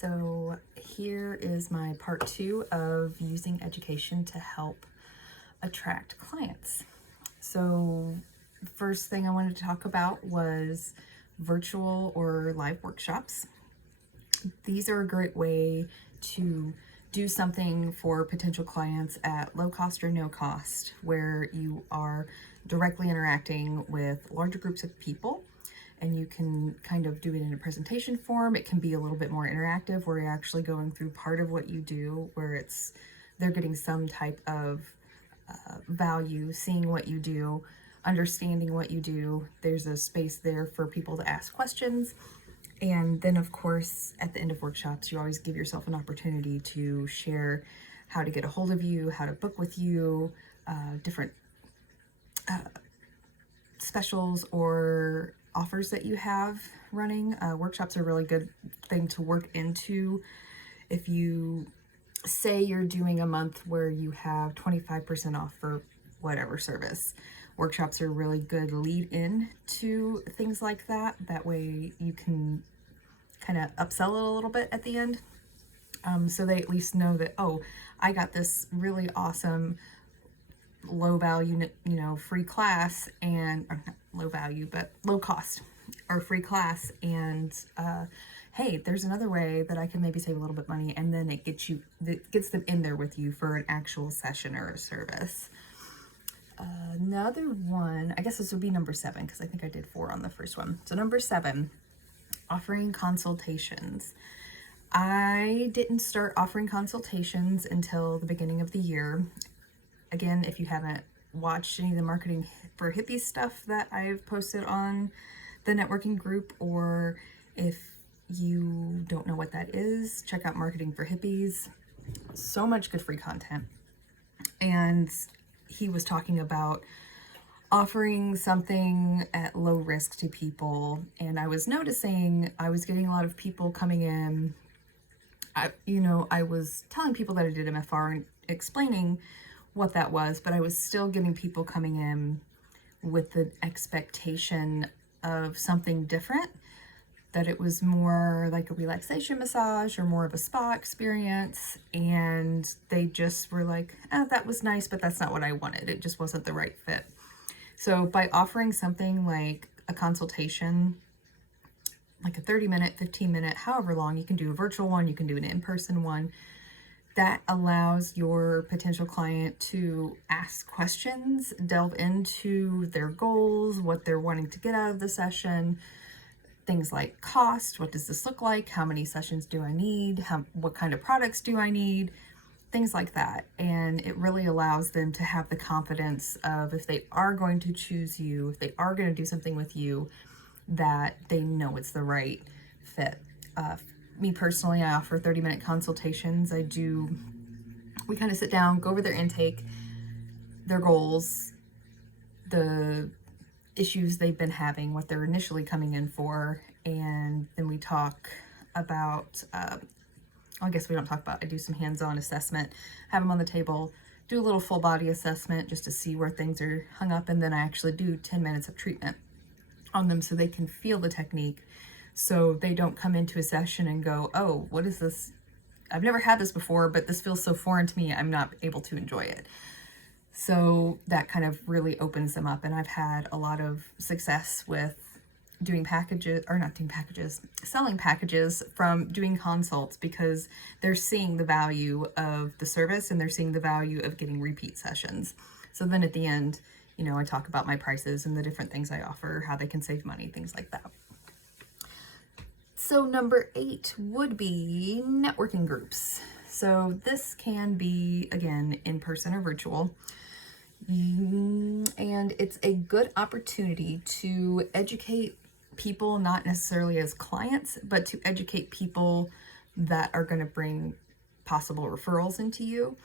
So here is my part 2 of using education to help attract clients. So first thing I wanted to talk about was virtual or live workshops. These are a great way to do something for potential clients at low cost or no cost, where you are directly interacting with larger groups of people, and you can kind of do it in a presentation form. It can be a little bit more interactive, where you're actually going through part of what you do, where they're getting some type of value, seeing what you do, understanding what you do. There's a space there for people to ask questions. And then, of course, at the end of workshops, you always give yourself an opportunity to share how to get a hold of you, how to book with you, different specials or offers that you have running. Workshops are a really good thing to work into. If you say you're doing a month where you have 25% off for whatever service, workshops are a really good lead in to things like that. That way you can kind of upsell it a little bit at the end. So they at least know that, oh, I got this really awesome low value, free class, and or not low value, but low cost or free class. And hey, there's another way that I can maybe save a little bit money, and then it gets them in there with you for an actual session or a service. Another one, I guess this would be number 7, because I think I did 4 on the first one. So number 7, offering consultations. I didn't start offering consultations until the beginning of the year. Again, if you haven't watched any of the marketing for hippies stuff that I've posted on the networking group, or if you don't know what that is, check out Marketing for Hippies. So much good free content. And he was talking about offering something at low risk to people. And I was noticing I was getting a lot of people coming in. I was telling people that I did MFR and explaining what that was, but I was still getting people coming in with the expectation of something different, that it was more like a relaxation massage or more of a spa experience. And they just were like, that was nice, but that's not what I wanted. It just wasn't the right fit. So by offering something like a consultation, like a 30-minute, 15-minute, however long, you can do a virtual one, you can do an in-person one, that allows your potential client to ask questions, delve into their goals, what they're wanting to get out of the session, things like cost, what does this look like, how many sessions do I need, what kind of products do I need, things like that. And it really allows them to have the confidence of, if they are going to choose you, if they are going to do something with you, that they know it's the right fit. Me personally, I offer 30-minute consultations. We kind of sit down, go over their intake, their goals, the issues they've been having, what they're initially coming in for, and then we talk about, I guess we don't talk about, I do some hands-on assessment, have them on the table, do a little full body assessment just to see where things are hung up, and then I actually do 10 minutes of treatment on them so they can feel the technique, so they don't come into a session and go, oh, what is this? I've never had this before, but this feels so foreign to me, I'm not able to enjoy it. So that kind of really opens them up. And I've had a lot of success with selling packages from doing consults, because they're seeing the value of the service and they're seeing the value of getting repeat sessions. So then at the end, I talk about my prices and the different things I offer, how they can save money, things like that. So number 8 would be networking groups. So this can be, again, in person or virtual. And it's a good opportunity to educate people, not necessarily as clients, but to educate people that are going to bring possible referrals into you.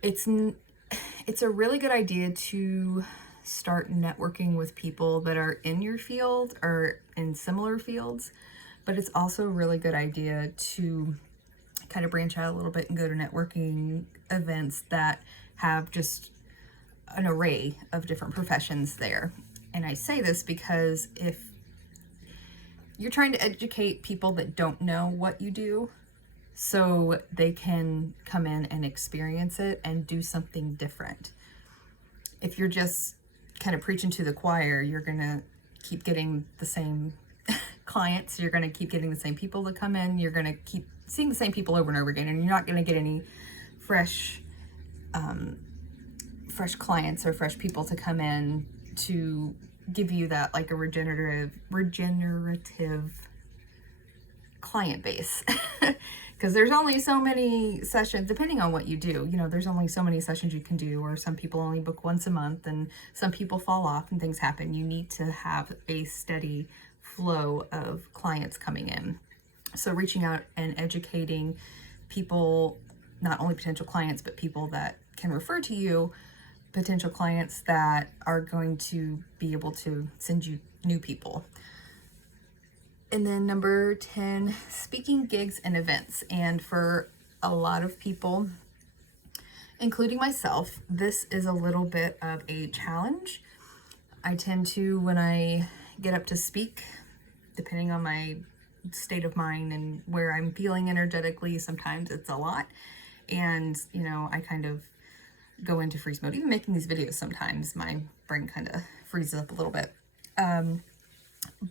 It's a really good idea to start networking with people that are in your field or in similar fields, but it's also a really good idea to kind of branch out a little bit and go to networking events that have just an array of different professions there. And I say this because if you're trying to educate people that don't know what you do so they can come in and experience it and do something different. If you're just kind of preaching to the choir, you're going to keep getting the same clients. You're going to keep getting the same people to come in. You're going to keep seeing the same people over and over again, and you're not going to get any fresh clients or fresh people to come in to give you that like a regenerative client base. Because there's only so many sessions, depending on what you do, you know, there's only so many sessions you can do, or some people only book once a month and some people fall off and things happen. You need to have a steady flow of clients coming in. So reaching out and educating people, not only potential clients, but people that can refer to you, potential clients that are going to be able to send you new people. And then number 10, speaking gigs and events. And for a lot of people, including myself, this is a little bit of a challenge. I tend to, when I get up to speak, depending on my state of mind and where I'm feeling energetically, sometimes it's a lot. And, you know, I kind of go into freeze mode. Even making these videos, sometimes my brain kind of freezes up a little bit.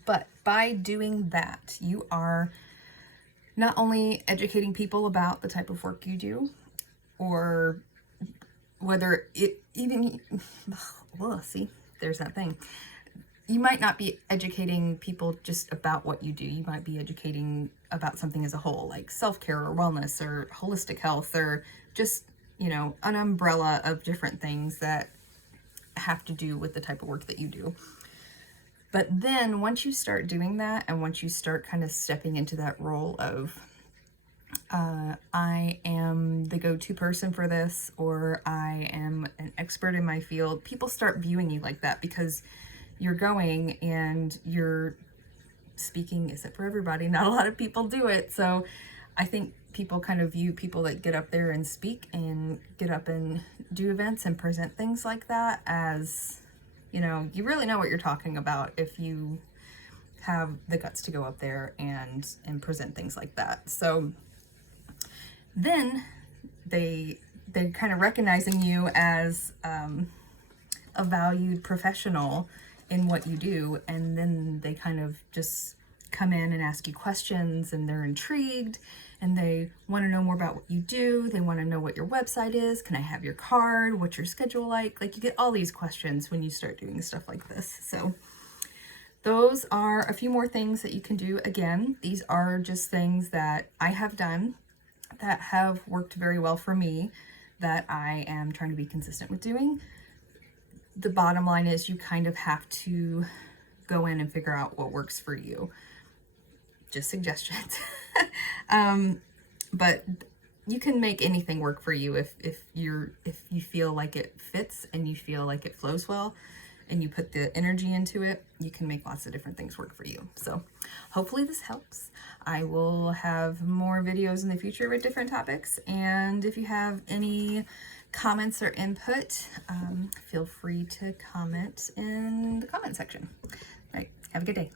But by doing that, you are not only educating people about the type of work you do, or whether it even, well, see, there's that thing. You might not be educating people just about what you do. You might be educating about something as a whole, like self-care or wellness or holistic health, or just, you know, an umbrella of different things that have to do with the type of work that you do. But then once you start doing that, and once you start kind of stepping into that role of, I am the go-to person for this, or I am an expert in my field, people start viewing you like that, because you're going and you're speaking isn't for everybody. Not a lot of people do it. So I think people kind of view people that get up there and speak and get up and do events and present things like that as, you know, you really know what you're talking about if you have the guts to go up there and present things like that. So then they're kind of recognizing you as a valued professional in what you do, and then they kind of just come in and ask you questions, and they're intrigued and they want to know more about what you do. They want to know what your website is. Can I have your card? What's your schedule like? Like, you get all these questions when you start doing stuff like this. So those are a few more things that you can do. Again, these are just things that I have done that have worked very well for me, that I am trying to be consistent with doing. The bottom line is you kind of have to go in and figure out what works for you. Just suggestions. But you can make anything work for you if you feel like it fits and you feel like it flows well and you put the energy into it. You can make lots of different things work for you. So hopefully this helps. I will have more videos in the future with different topics, and if you have any comments or input, feel free to comment in the comment section. All right, have a good day.